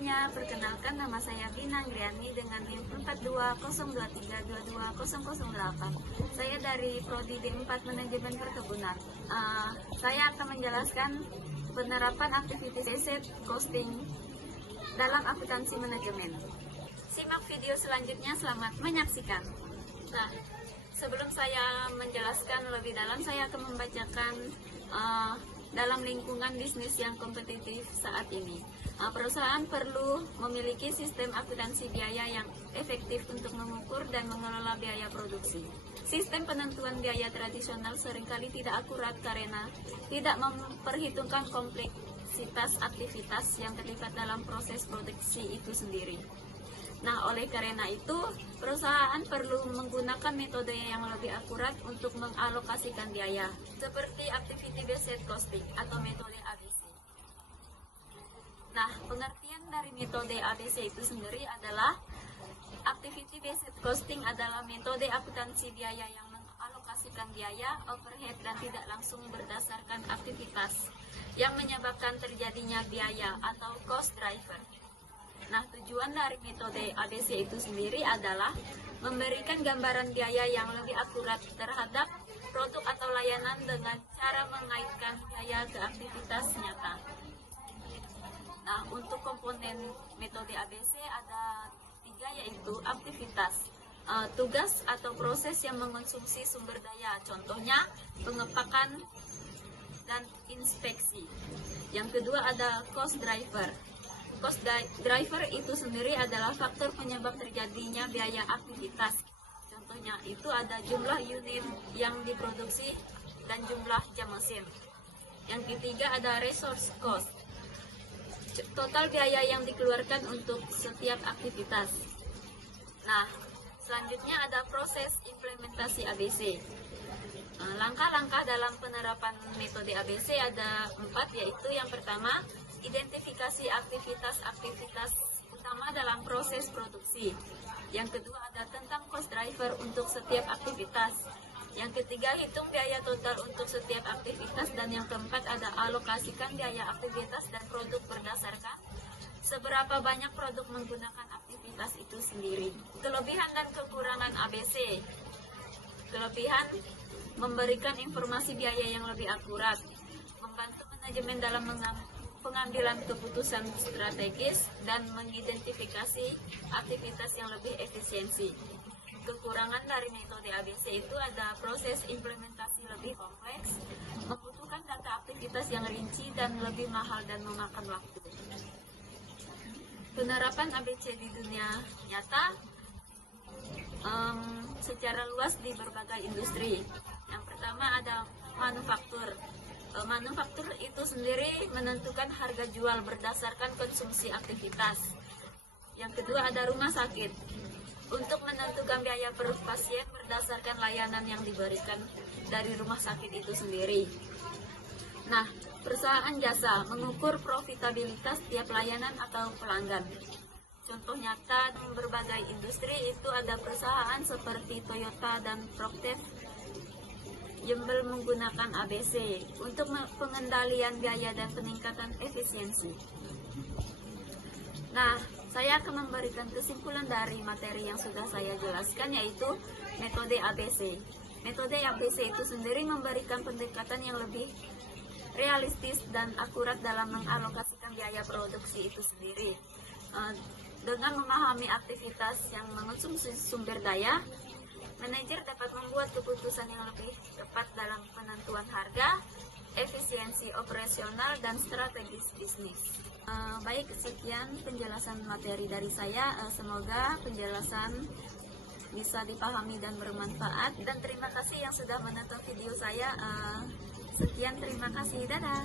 semuanya, perkenalkan nama saya Bina Griani dengan NIM 42023222008. Saya dari Prodi D4 Manajemen Perkebunan. Saya akan menjelaskan penerapan aktivitas riset costing dalam akuntansi manajemen. Simak video selanjutnya, selamat menyaksikan. Nah, sebelum saya menjelaskan lebih dalam, saya akan membacakan dalam lingkungan bisnis yang kompetitif saat ini. Perusahaan perlu memiliki sistem akuntansi biaya yang efektif untuk mengukur dan mengelola biaya produksi. Sistem penentuan biaya tradisional seringkali tidak akurat karena tidak memperhitungkan kompleksitas aktivitas yang terlibat dalam proses produksi itu sendiri. Nah, oleh karena itu, perusahaan perlu menggunakan metode yang lebih akurat untuk mengalokasikan biaya, seperti activity based costing atau metode ABC. Nah, pengertian dari metode ABC itu sendiri adalah activity based costing adalah metode akuntansi biaya yang mengalokasikan biaya, overhead, dan tidak langsung berdasarkan aktivitas yang menyebabkan terjadinya biaya atau cost driver. Nah, tujuan dari metode ABC itu sendiri adalah memberikan gambaran biaya yang lebih akurat terhadap produk atau layanan dengan cara mengaitkan biaya ke aktivitas nyata. Nah, untuk komponen metode ABC ada 3, yaitu aktivitas, tugas atau proses yang mengonsumsi sumber daya, contohnya pengepakan dan inspeksi. Yang kedua ada cost driver. Cost driver itu sendiri adalah faktor penyebab terjadinya biaya aktivitas. Contohnya itu ada jumlah unit yang diproduksi dan jumlah jam mesin. Yang ketiga ada resource cost. Total biaya yang dikeluarkan untuk setiap aktivitas. Nah, selanjutnya ada proses implementasi ABC. Langkah-langkah dalam penerapan metode ABC ada 4, yaitu yang pertama, identifikasi aktivitas-aktivitas utama dalam proses produksi. Yang kedua ada tentang cost driver untuk setiap aktivitas. Yang ketiga, hitung biaya total untuk setiap aktivitas. Dan yang keempat ada alokasikan biaya aktivitas dan produk berdasarkan seberapa banyak produk menggunakan aktivitas itu sendiri. Kelebihan dan kekurangan ABC. Kelebihan, memberikan informasi biaya yang lebih akurat, membantu manajemen dalam pengambilan keputusan strategis, dan mengidentifikasi aktivitas yang lebih efisiensi. Kekurangan dari metode ABC itu ada proses implementasi lebih kompleks, membutuhkan data aktivitas yang rinci dan lebih mahal dan memakan waktu. Penerapan ABC di dunia nyata secara luas di berbagai industri. Yang pertama ada manufaktur. Manufaktur itu sendiri menentukan harga jual berdasarkan konsumsi aktivitas. Yang kedua ada rumah sakit, untuk menentukan biaya per pasien berdasarkan layanan yang diberikan dari rumah sakit itu sendiri. Nah, perusahaan jasa mengukur profitabilitas tiap layanan atau pelanggan. Contoh nyata di berbagai industri itu ada perusahaan seperti Toyota dan Procter Gamble menggunakan ABC untuk pengendalian biaya dan peningkatan efisiensi. Nah, saya akan memberikan kesimpulan dari materi yang sudah saya jelaskan, yaitu metode ABC. Metode ABC itu sendiri memberikan pendekatan yang lebih realistis dan akurat dalam mengalokasikan biaya produksi itu sendiri. Dengan memahami aktivitas yang mengonsumsi sumber daya, manajer dapat membuat keputusan yang lebih tepat dalam penentuan harga, efisiensi operasional, dan strategis bisnis. Baik, sekian penjelasan materi dari saya. Semoga penjelasan bisa dipahami dan bermanfaat. Dan terima kasih yang sudah menonton video saya. Sekian, terima kasih. Dadah.